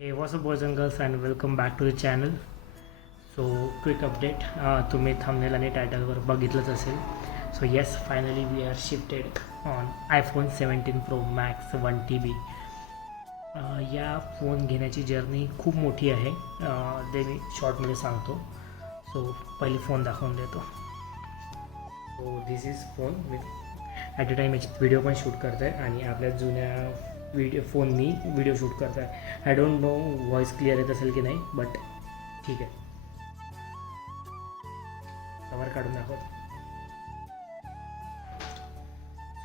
Hey, what's up, boys and girls, and welcome back to the channel. So, quick update. तुम्ही thumbnail आणि टायटलवर बघितलंच असेल. So yes, finally we are shifted on iPhone 17 Pro Max 1 TB. या phone घेण्याची journey खूप मोठी आहे. ते मी शॉर्टमध्ये सांगतो. सो पहिली फोन दाखवून देतो. So this is phone with at a time याची व्हिडिओ पण शूट करत आहे आणि आपल्या जुन्या फोननी व्हिडिओ शूट करत आहे. I don't know voice clear येत असेल की नाही, बट ठीक आहे. कवर काढून दाखवतो.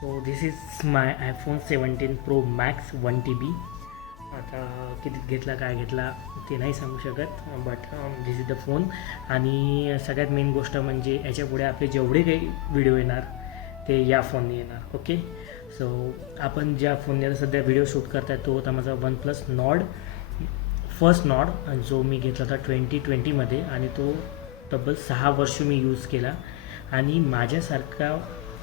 So this is my iPhone 17 pro max 1 TB. आता किती घेतला काय घेतला ते नाही सांगू शकत, but this is the phone. आणि सगळ्यात मेन गोष्ट म्हणजे याच्यापुढे आपले जेवढे काही व्हिडिओ येणार ते या फोनने येणार. ओके, सो आपण ज्या फोनने सध्या व्हिडिओ शूट करताय तो होता माझा OnePlus Nord फर्स्ट नॉड, जो मी घेतला होता 2020मध्ये आणि तो तब्बल 6 वर्ष मी यूज केला. आणि माझ्यासारखा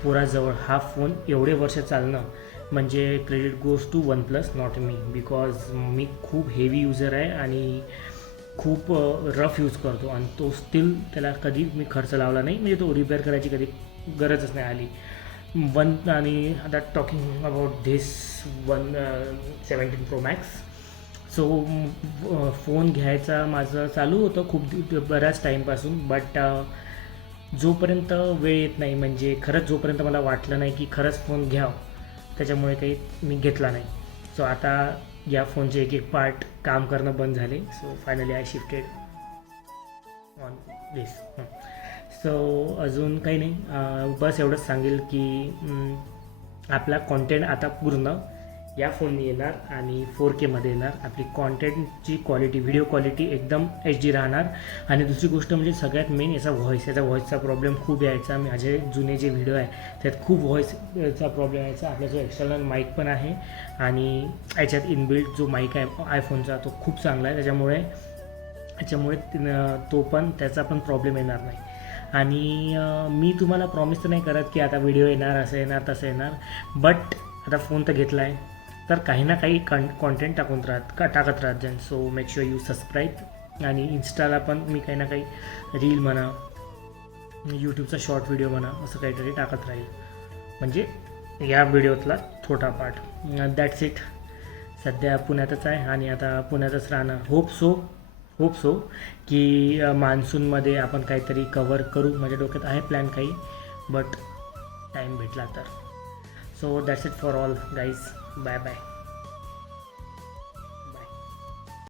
पोराजवळ हा फोन एवढे वर्ष चालणं म्हणजे credit goes to OnePlus, not मी, बिकॉज मी खूप हेवी यूजर आहे आणि खूप रफ यूज करतो आणि तो स्टील त्याला कधी मी खर्च लावला नाही, म्हणजे तो रिपेअर करायची कधी गरजच नाही आली. आणि आता talking about this 17 Pro Max. So phone घ्यायचा माझं चालू होतं खूप बऱ्याच टाईमपासून, बट जोपर्यंत वेळ येत नाही, म्हणजे खरंच जोपर्यंत मला वाटलं नाही की खरंच फोन घ्यावं, त्याच्यामुळे काही मी घेतला नाही. सो आता या फोनचे एक एक पार्ट काम करणं बंद झाले. So finally I shifted on this. So अजून काही नाही, बस एवढंच सांगेल की आपला कॉन्टेंट आता पूर्ण या फोनने येणार आणि 4Kमध्ये येणार. आपली कॉन्टेंटची क्वालिटी, व्हिडिओ क्वालिटी एकदम HD राहणार. आणि दुसरी गोष्ट म्हणजे सगळ्यात मेन याचा व्हॉईसचा प्रॉब्लेम खूप यायचा. माझे जुने जे व्हिडिओ आहे त्यात खूप व्हॉईसचा प्रॉब्लेम यायचा. आपला जो एक्सटर्नल माईक पण आहे आणि याच्यात इनबिल्ट जो माईक आहे आयफोनचा तो खूप चांगला आहे, त्याच्यामुळे तो पण त्याचा पण प्रॉब्लेम येणार नाही. आणि मी तुम्हाला प्रॉमिस तर नाही करत की आता व्हिडिओ येणार, असं येणार तसं येणार, बट आता फोन तर घेतला आहे तर काही ना काही कॉन्टेंट टाकत राहत जाईन. So make sure you subscribe. आणि इन्स्टाला पण मी काही ना काही रील म्हणा, यूट्यूबचा शॉर्ट व्हिडिओ म्हणा, असं काहीतरी टाकत राहील, म्हणजे या व्हिडिओतला छोटा पार्ट. That's it. सध्या पुण्यातच आहे आणि आता पुण्यातच राहणं. होप सो की मान्सूनमध्ये आपण काहीतरी कवर करू. माझ्या डोक्यात आहे प्लॅन काही, बट टाईम भेटला तर. So that's it for all guys. Bye bye.